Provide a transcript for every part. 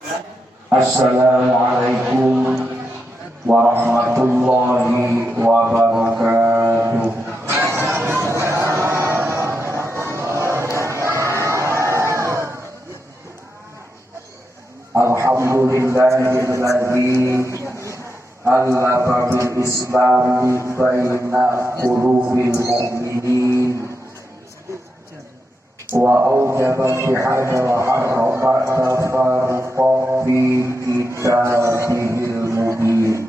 Assalamualaikum warahmatullahi wabarakatuh. Alhamdulillahilladzi allafa bil islami baina qulubil mu'minin wa awjaba al-jihada wa harrama tafarruqa fi kitabihil mubin.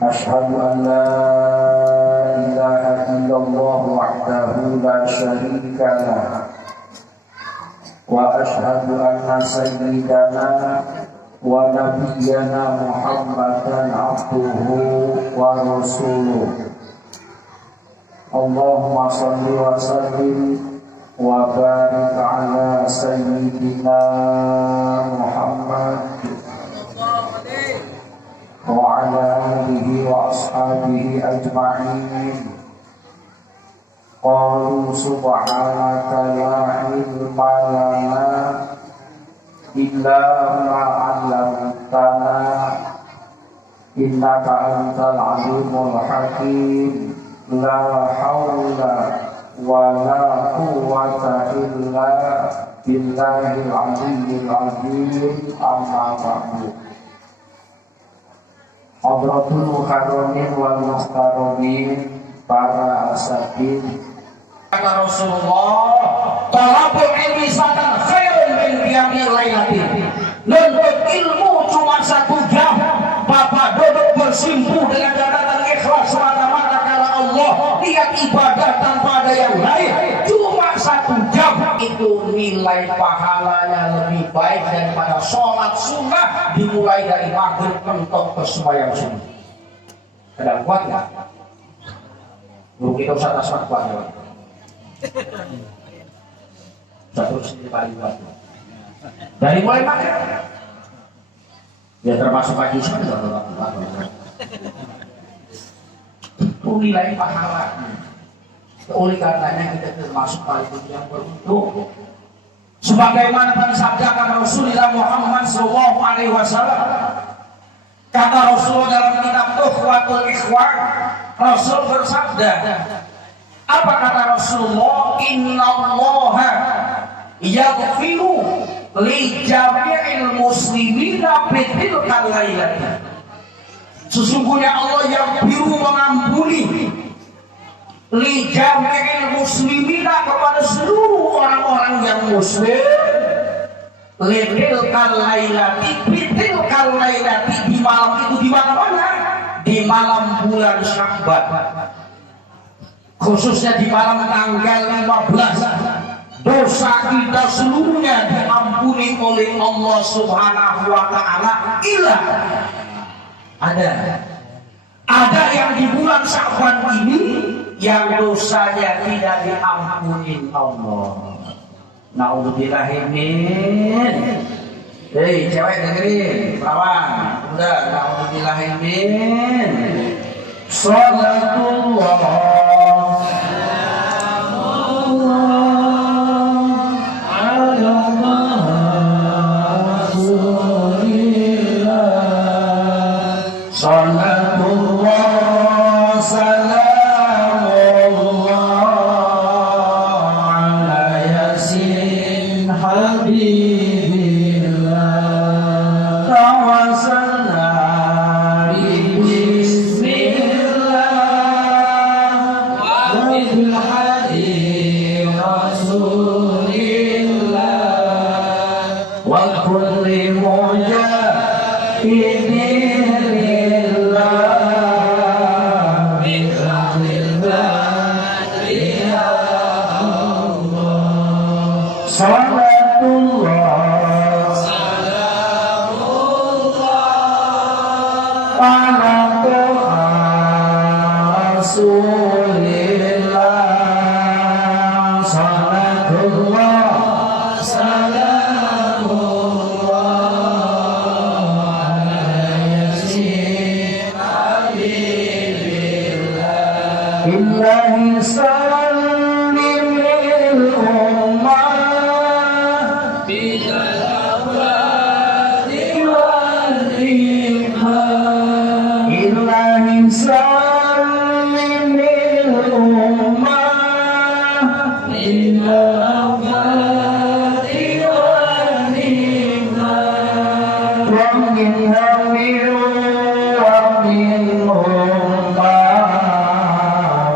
Ashhadu an la ilaha illallah wahdahu la syarika lah wa ashhadu anna sayyidana wa nabiyyana Muhammadan abduhu wa rasuluh. Allahumma salli wa sallim wa barik ala sayyidina Muhammad wa ala alihi wa ashabihi ajma'in. Qalu subhanaka la ilma lana illa ma 'allamtana innaka antal alimul hakim. La haula wa la quwwata illa billahil aliyyil azim. Amma ba'du. Hadratul mukarramin wal muhtarabin, para asatidz. Kata Rasulullah, talabul ilmi sakan khairun min qiyamil lailatin. Nuntut ilmu cuma 1 jam, Bapak duduk bersimpu dengan catatan ikhlas semata-mata karena Allah, niat ibadah tanpa ada yang lain, cuma 1 jam. Itu nilai pahalanya lebih baik daripada sholat sunnah dimulai dari maghrib mentok ke sembahyang subuh. Ada kuat nggak? Belum kita usah tasbih kuat ya. Satu sendiri paling kuat. Dari mulai maghrib ya termasuk pagi sunnah juga itu nilai pahala. Oleh karenanya kita termasuk paling yang beruntung. Sebagaimana disabdakan Rasulullah Muhammad SAW. Kata Rasulullah dalam kitab Tuhfatul Ikhwan, Rasul bersabda, apa kata Rasulullah? Innallaha yaghfiru li jami'il muslimina bitilkal lailati. Sesungguhnya Allah yang biru mengampuni li jami'il muslimina kepada seluruh orang-orang yang muslim. Bitilkal lailati, bitilkal lailati, di malam itu di mana-mana, di malam bulan Sya'ban, khususnya di malam tanggal 15. Dosa kita seluruhnya diampuni oleh Allah Subhanahu wa ta'ala. Illa ada yang di bulan Sya'ban ini yang dosanya tidak diampuni Allah. Naudzubillahimin. Hei cewek dengerin, perawan, udah naudzubillahimin. Salatullah Bismillah هم ومنهم ما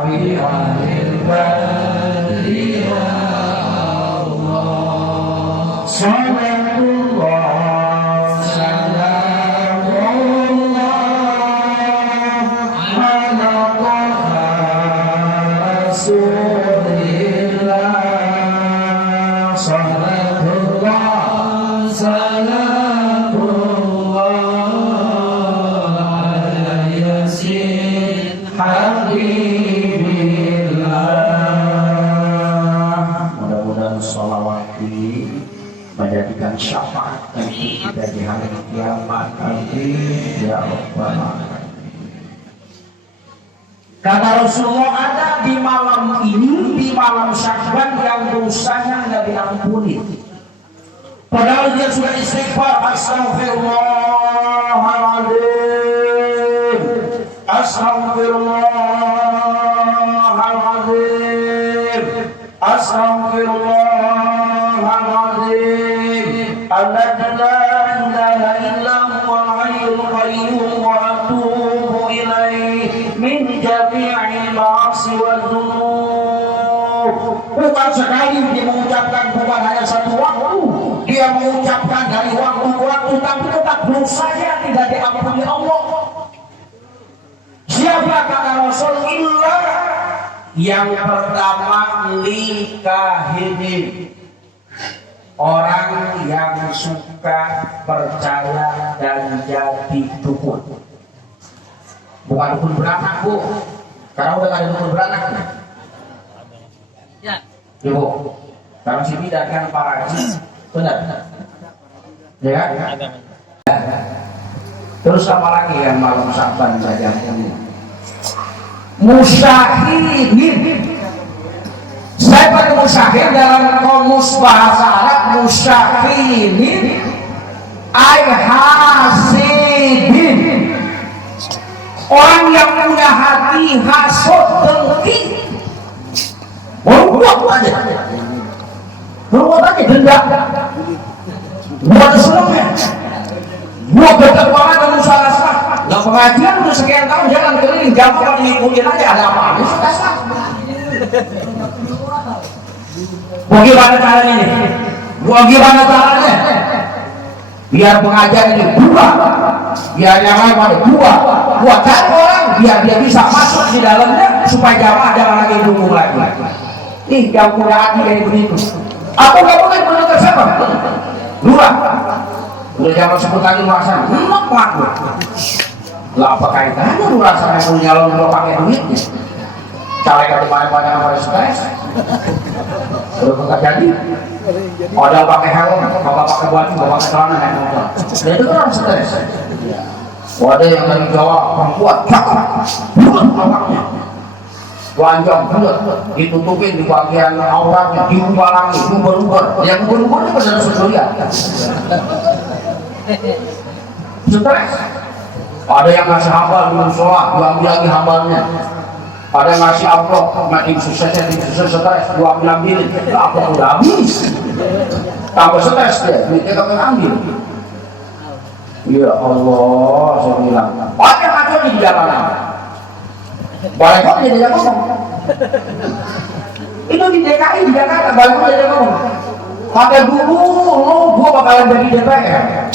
بأهل البر يا الله صلاة الله سلام الله على طه رسول الله صلاة الله سلام الله على ياسين Habibillah. Mudah-mudahan sholawat ini menjadikan syafaat bagi kita di hari kiamat nanti ya Rabbal Alamin. Kata Rasulullah, ada di malam ini, di malam Syakban yang dosanya nggak diampuni. Padahal dia sudah istighfar, Astaghfirullahaladzim, Astaghfirullahaladzim, Astaghfirullahaladzim, Alladzi la ilaha illa huwal hayyul qayyum wa atubu ilaihi min jami'il ma'asi wal dzunub. Bukan sekali dia mengucapkan, bukan hanya satu waktu dia mengucapkan dari waktu ke waktu, tapi tetap dosanya tidak diampuni Allah. Siapa kata Rasul? Illa yang pertama likahinin, orang yang suka percaya dan jadi dukun. Bukan dukun beranak, Bu. Karena udah gak ada dukun beranak. Ya. Ibu, kalau sini datang para haji, benar? Ya. Terus apa lagi yang malam Syakban saja ini? Musyahidin. Saya pakai musyahid dalam kamus bahasa Arab. Musyahidin ay hasidin, orang yang punya hati hasud dengki. Berbuat aja denda, buat semuanya. Gua betul banget kamu salah. Nggak pengajian udah sekian tahun jalan keliling, jangan ngikutin aja ada apa? Sudah sah. Bagaimana caranya nih? Bagaimana caranya? Biar pengajian ini buah, biar yang lain pada buah cari orang, biar dia bisa masuk di dalamnya supaya jamaah jangan lagi dukung lagi. Ih, yang punya hati kayak begitu. Aku nggak boleh mendengar siapa? Lurah. Udah jangan sebut lagi merasa enak banget. Lah apa kaitannya lu rasanya punya lo pakai duitnya? Caleg ke mana-mana pada stres. Udah nggak jadi. Ada pakai helm, bapak pakai baju, bapak pakai celana naik motor. Itu kan stres. Ada yang dari Jawa perempuan, cakep, bulat awaknya, telanjang, bulat, ditutupin di bagian auratnya, diubalangi, ubur-ubur. Yang ubur-ubur itu benar sesulian. Stres. Ada yang ngasih hambal belum sholat, diambil lagi hambalnya. Ada yang ngasih amplop, tim sukses stres, diambil. Amplop udah habis. Tambah stres deh, duitnya kami ambil. Ya Allah, saya bilang, pakai macam di jalanan. Balekon jadi ngomong. Itu di DKI di Jakarta, balekon jadi ngomong. Pakai dulu, gua bakalan jadi DPR.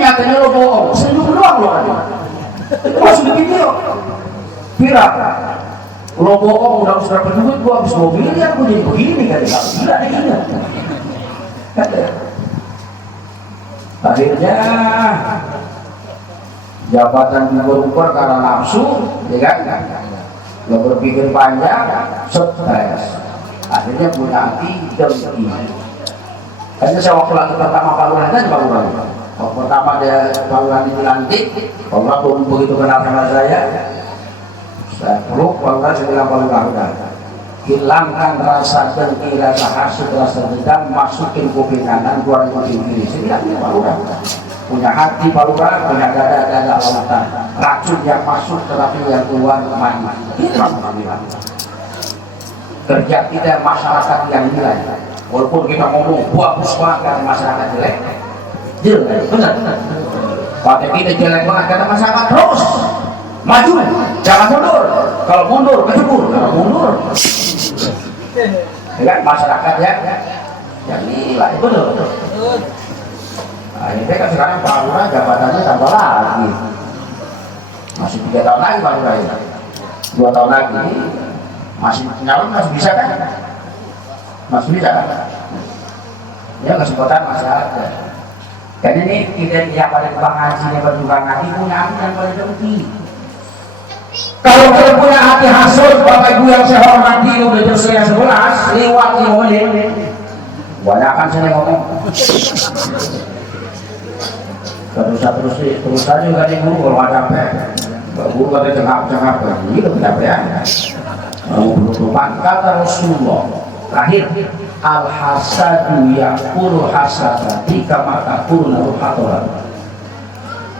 Nyatanya lo bohong, senyum doang lo aja. Itu masuk di video viral. Lo bohong, udah berapa duit, gua habis mobil ya, gua jadi begini kan? Gila deh gila. Akhirnya jabatan diukur karena nafsu, ya kan? Gak berpikir panjang, stres. Akhirnya punya hati dengki. Hanya saya waktu lagi pertama Paluran aja Paluran. Waktu pertama dia Paluran ini dilantik, Paluran belum begitu kenal sama saya peluk Paluran, saya bilang Paluran, hilangkan rasa dengki, rasa hasut, rasa dendam, masukin kuping kanan, keluar kuping kiri. Saya bilang Paluran punya hati, Paluran punya dada lautan, racun yang masuk tetapi yang keluar main. Itu kerja kita masyarakat yang nilai. Walaupun kita ngomong bagus banget masyarakat jelek, jelek, benar. Partai kita jelek banget karena masyarakat terus maju, jangan mundur. Kalau mundur, kecebur. Kalau mundur, ya kan masyarakat ya nilai betul. Nah, ini kan sekarang Pak Lurah jabatannya tambah lagi, masih 3 tahun lagi Pak Lurah ini, 2 tahun lagi masih nyalon, masih bisa kan? Masih bisa kan? Ya kesempatan masyarakat. Dan ini kita yang paling hajinya berjuang nanti punya hati yang paling tinggi. Kalau kita punya hati hasut, Bapak Ibu yang saya hormati, udah jam 11 lewat 5 menit. Banyak kan saya ngomong. Terus aja kan guru kalau nggak capek. Guru kata cengap gitu kecapean. Kata Rasulullah lahir al-hasadu yaqulu hasadati kama taqulu ruhatoran.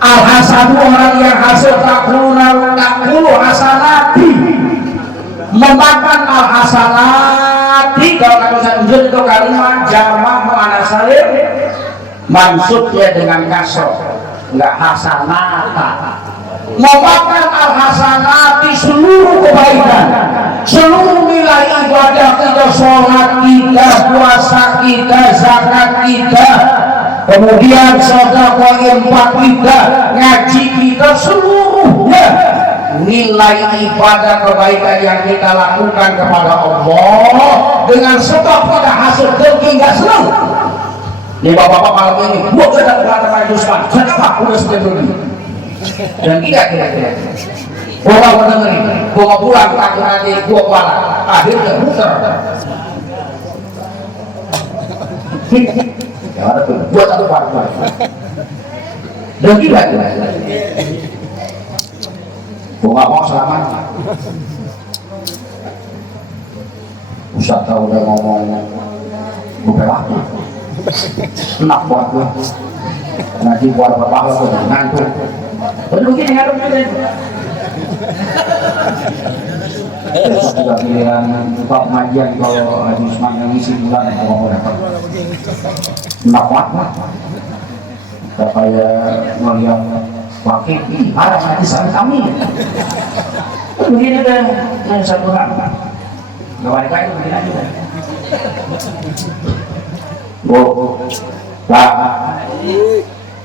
Al-hasadu orang yang hasad taqulu hasanati, memakan al-hasanati. Kalau kata saya itu kalimat jamak muannas salim, maksudnya dengan kasroh, enggak hasanata. Memakan al-hasanati seluruh kebaikan, seluruh nilai ibadah kita, sholat kita, puasa kita, zakat kita, kemudian sedekah infak kita, ngaji kita, seluruhnya nilai ibadah kebaikan yang kita lakukan kepada Allah dengan sebab kita hasil dengki nggak senang. Nih bapak-bapak malam ini, gua tidak berkata Yusman, kenapa udah seperti ini? Dan tidak kira-kira gua mau dengerin, gua mau pulang takut nanti gua kualat, akhirnya muter. Ya ada tuh, buat satu partai. Dan tidak kira-kira gua gak mau selamanya. Ustaz tahu udah ngomong bukan waktu enak buat gue ngaji buat bapak lo ngantuk. Betul gini ngaduk gini. Sudah pilihan buka pengajian kalau Haji Usman yang ngisi bulan yang mau dapat enak banget. Kayak ngeliat wakil marah nanti sama kami. Begini deh yang satu hal. Gak balik lagi begini aja.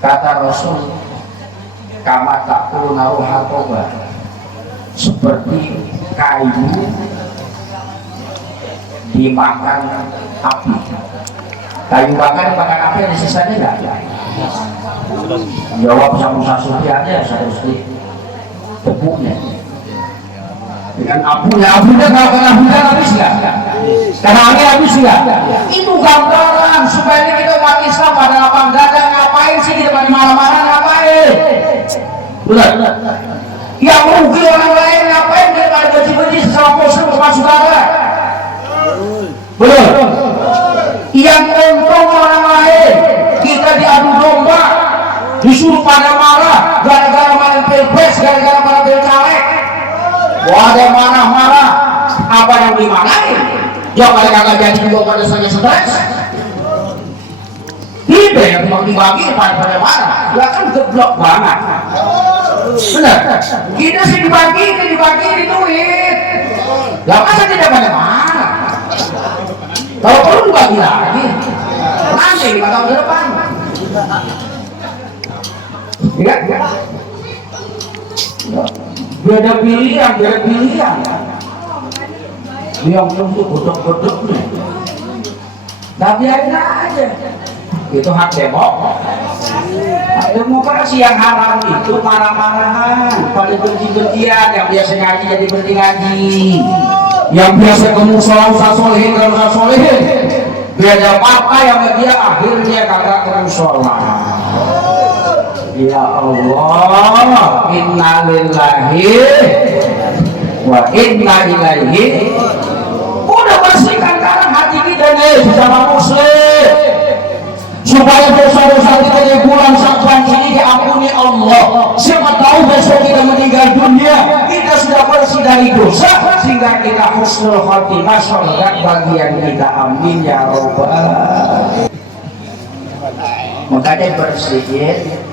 Kata Rasul, kama takul naruhatoba, seperti kayu dimakan api. Kayu bakar dimakan api ada sisanya nggak? Jawab sama Sufyan saya mesti tepuknya. Dengan abunya kalau kena hujan habis nggak? Karena angin habis nggak? Itu gambaran supaya kita umat Islam pada lapang dada. Ngapain sih kita pada marah-marah, ngapain? Benar. Yang rugi orang lain ngapain kita pada benci-benci sesama muslim sama saudara? Benar. Yang untung orang lain kita diadu domba, disuruh pada marah gara-gara main pilpres, gara-gara pada pilcaleg. Wah, ada yang marah-marah, apa yang dimarahin? Ya mereka kagak jadi juga pada saja stres. Kita yang dibagi-bagi pada marah, ya kan geblok banget. Benar? Kita sih dibagi di duit. Ya masa tidak pada marah? Kalau perlu dibagi lagi, nanti 5 tahun ke depan. Ya. Beda pilihan. Yang tentu bedok-bedok nih. Nah biarin aja. Itu hak demokrasi. Yang haram itu marah-marahan, pada benci-bencian. Yang biasa ngaji jadi berhenti ngaji. Yang biasa ke musola usah solehin. Beda partai yang dia akhirnya kagak ke musola. Ya Allah, inna lillahi wa inna ilaihi. Udah bersihkan sekarang hati kita nih sama muslim, supaya dosa-dosa kita di bulan Sya'ban ini diampuni Allah. Siapa tahu besok kita meninggal dunia, kita sudah bersih dari dosa sehingga kita husnul khotimah, surga bagian kita. Amin ya rabbal alamin. makanya bersedikit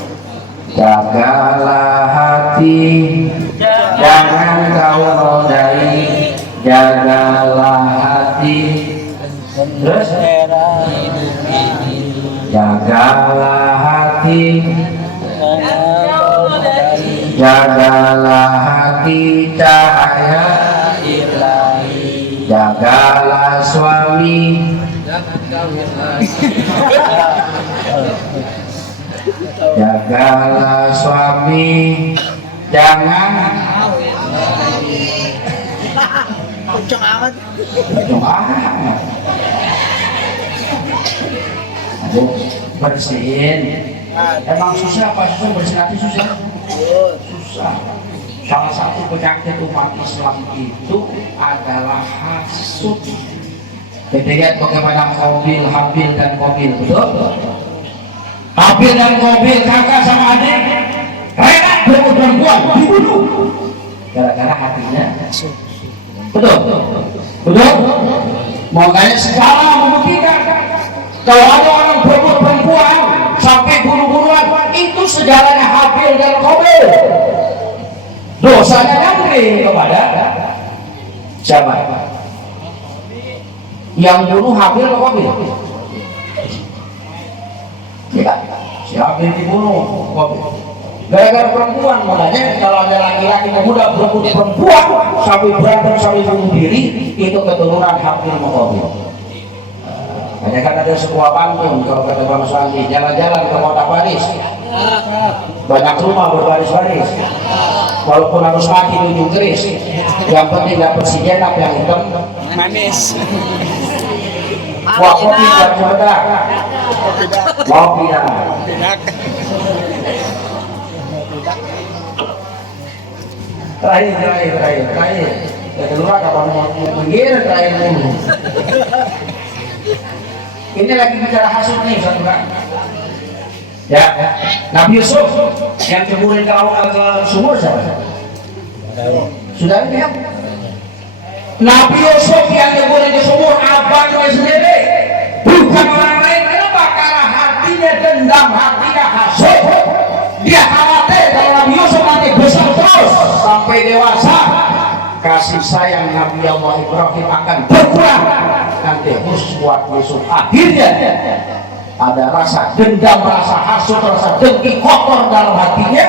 jagalah hati jangan kau nodai, jagalah hati terus jagalah hati jagalah hati cahaya ilahi, jagalah suami jagalah suami jangan Kenceng amat. Aduh, bersihin. Emang susah apa susah bersihin hati susah? Susah. Salah satu penyakit umat Islam itu adalah hasud. Kita lihat bagaimana Habil dan Qabil, betul? Habil dan Qabil kakak sama adik rela berebut perempuan dibunuh gara-gara hatinya. Betul? Betul? Makanya sekarang membuktikan kalau ada orang berebut perempuan sampai bunuh-bunuhan itu sejarahnya Habil dan Qabil. Dosanya nyampe kepada siapa? Yang bunuh Habil atau Qabil? Ya, si Habil dibunuh Qabil. Gara-gara perempuan, makanya kalau ada laki-laki pemuda berebut perempuan sampai berantem sampai bunuh diri, itu keturunan Habil dan Qabil. Hanya kan ada sebuah pantun kalau kata Bang Suami, jalan-jalan ke kota Paris, banyak rumah berbaris-baris, walaupun harus mati di ujung keris, yang penting dapat si jenap yang hitam Manis. wah kopi dan cemedar mau pindah terakhir kedua kapan mau menggir terakhir dulu. Ini lagi bicara hasud nih satu kan ya. Nabi Yusuf yang ceburin ke sumur siapa? Sudah lihat Nabi Yusuf yang ceburin ke sumur abangnya sendiri, bukan orang lain. Kenapa? Karena hatinya dendam, hatinya hasud. Dia khawatir kalau Nabi Yusuf nanti besar terus sampai dewasa, kasih sayang Nabi Allah Ibrahim akan berkurang. Nanti buat Yusuf akhirnya ada rasa dendam, rasa hasud, rasa dengki kotor dalam hatinya,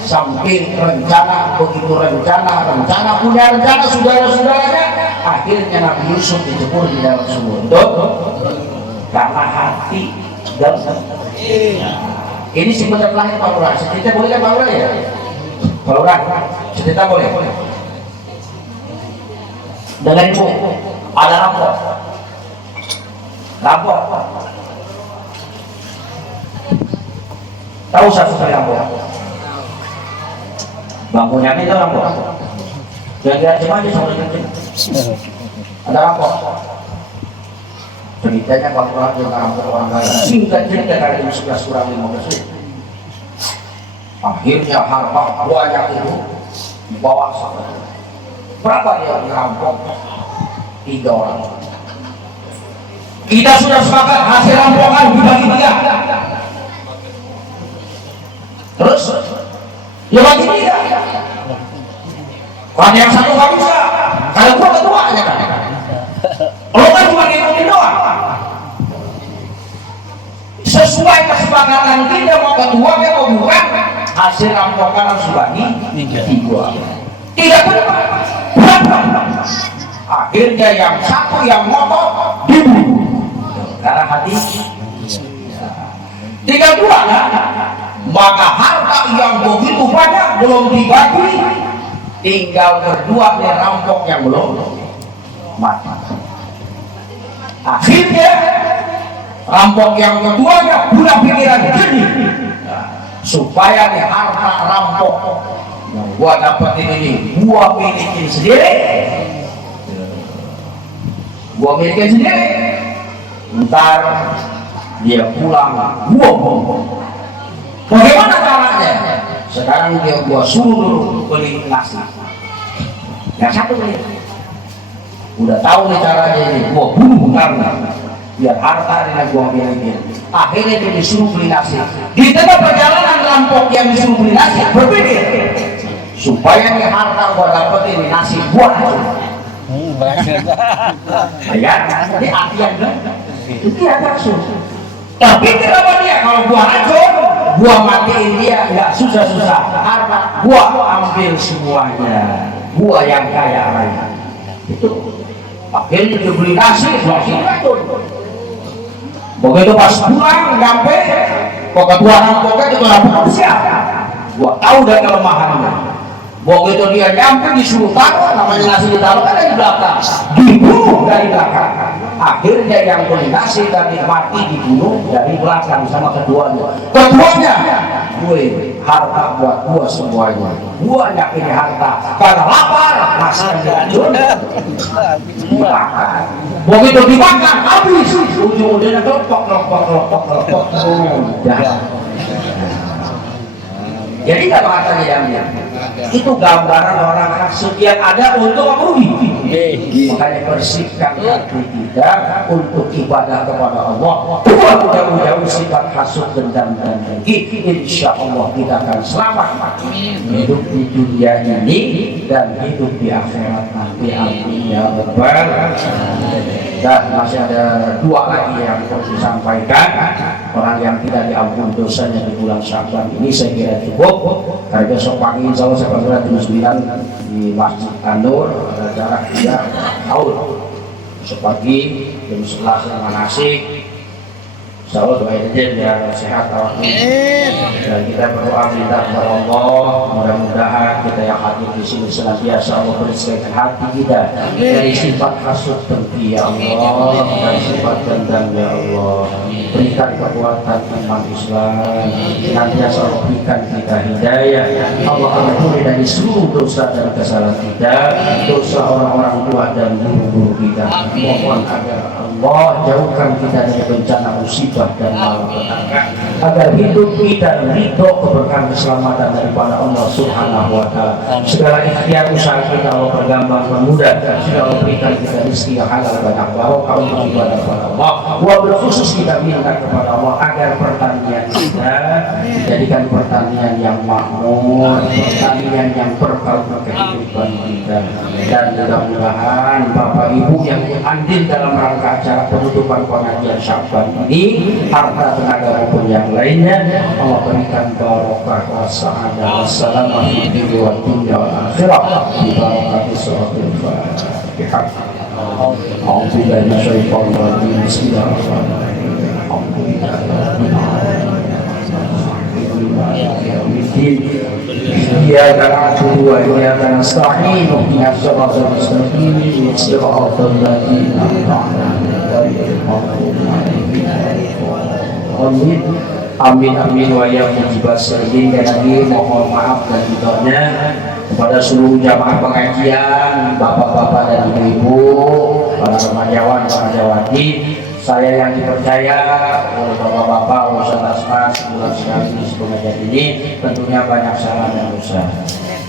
sampai rencana punya rencana saudara-saudaranya, akhirnya Nabi Yusuf dijemur di dalam sumur. Karena hati dan ini sih benar lahir Pak Lurah. Cerita boleh kan Pak Lurah ya? Pak Lurah, cerita boleh. Dengan ibu ada rampok. Tahu satu kali rampok? Bangkunya itu rampok. Jangan cuma aja sama dengan ada rampok. Ceritanya Pak Lurah dengan rampok orang kaya. Singkat cerita dari 11 kurang 15. Akhirnya harta banyak itu dibawa sampai. Berapa dia dirampok? 3 orang. Kita sudah sepakat hasil rampokan dibagi 3. Terus ya bagi 3. Kalau yang satu nggak bisa, kalau gua ketuanya kan. Lo kan cuma ngikutin doang. Sesuai kesepakatan kita mau ketua mau bukan, hasil rampokan harus dibagi 3. Tidak benar. Akhirnya yang satu yang ngotot dibunuh karena hati. Tinggal 2 kan? Maka harta yang begitu banyak belum dibagi, tinggal berdua nih rampok yang belum mati. Akhirnya rampok yang keduanya punya pikiran gini, supaya nih harta rampok yang gua dapetin ini gua milikin sendiri, ntar dia pulang gua bagaimana caranya? Sekarang dia gua suruh dulu beli nasi. Yang satu beli, udah tahu nih caranya ini, gua bunuh ntar biar harta dengan gua miliki. Akhirnya dia disuruh beli nasi. Di tengah perjalanan rampok yang disuruh beli nasi berpikir, supaya nih harta gua dapetin nasi gua hancur. Ya, ini artian itu dia maksud. Tapi kenapa dia kalau gua hancur, gua matiin dia nggak susah-susah, harta gua ambil semuanya, gua yang kaya raya. Itu akhirnya dia beli nasi, hancur. Begitu pas pulang nyampe, kok ketua rampoknya itu rampok siapa? Gua tahu dari kelemahannya. Begitu dia nyampe disuruh taruh, namanya nasi ditaruh kan dari belakang, dibunuh dari belakang. Akhirnya yang beli nasi dan mati dibunuh dari belakang sama ketuanya. Ketuanya, gue harta buat gue semuanya. Gue yakin harta karena lapar, nasi yang diracun dimakan. Begitu dimakan habis, ujung-ujungnya kelepok. Jadi nggak kata diamnya. Itu gambaran orang hasud yang ada untuk merugi. Makanya bersihkan hati kita untuk ibadah kepada Allah. Buang jauh-jauh sifat hasud, dendam dan dengki. Insya Allah kita akan selamat hidup di dunia ini dan hidup di akhirat nanti. Amin ya rabbal alamin. Dan masih ada dua lagi yang perlu disampaikan. Orang yang tidak diampuni dosanya di bulan Sya'ban ini saya kira cukup. Karena besok pagi insya Allah saya bergerak jam 9 di Masjid An-Nur, ada jarak 3 tahun. Besok pagi jam 11 dengan asik. Insya Allah doain aja biar sehat dan kita berdoa minta kepada Allah, mudah-mudahan kita yang hadir di sini senantiasa Allah bersihkan hati kita dari sifat hasud dengki ya Allah, dari sifat dendam ya Allah. Berikan kekuatan iman Islam, senantiasa Allah berikan kita hidayah. Allah ampuni dari seluruh dosa dan kesalahan kita, dosa orang-orang tua dan guru-guru kita. Mohon agar Allah jauhkan kita dari bencana musibah dan malapetaka, agar hidup kita ridho keberkahan keselamatan daripada Allah Subhanahu wa Ta'ala. Segala ikhtiar usaha kita Allah pergampang memudah, segala Allah berikan kita rezeki yang halal banyak barokah untuk ibadah kepada Allah. Wabil khusus kita minta kepada Allah agar pertanian kita dijadikan pertanian yang makmur, pertanian yang berkah kehidupan kita. Dan mudah-mudahan Bapak Ibu yang andil dalam rangka acara penutupan pengajian Sya'ban ini, harta tenaga maupun yang lainnya, Allah berikan barokah wa sa'adah wa salamah fi dunya wa dunya wal akhirah bi barakati suratul Fatihah. A'udzubillahi minasyaitonir rajim. Bismillahirrahmanirrahim. Iyyaka na'budu wa iyyaka nasta'in. Ihdinas siratal mustaqim. Siratal ladzina an'amta 'alaihim. Amin amin wa ya mujibas salihin. Dan lagi mohon maaf dan ridhonya kepada seluruh jamaah pengajian, bapak-bapak dan ibu-ibu, para remajawan, remajawati, saya yang dipercaya oleh bapak-bapak urusan asma sebulan sekali pengajian ini, tentunya banyak salah dan dosa.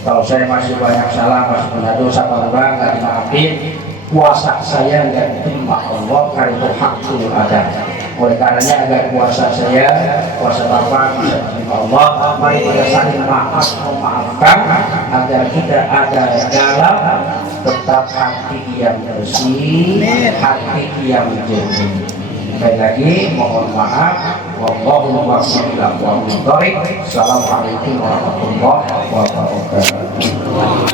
Kalau saya masih banyak salah, masih punya dosa, bangga nggak dimaafin, puasa saya nggak diterima Allah karena itu hakul ada. Oleh karenanya agar puasa saya, puasa Bapak bisa diterima Allah, mari kita saling maaf memaafkan agar kita ada dalam tetap hati yang bersih, hati yang jernih. Sekali lagi mohon maaf. Wallahu a'lam bishawab. Assalamualaikum warahmatullahi wabarakatuh.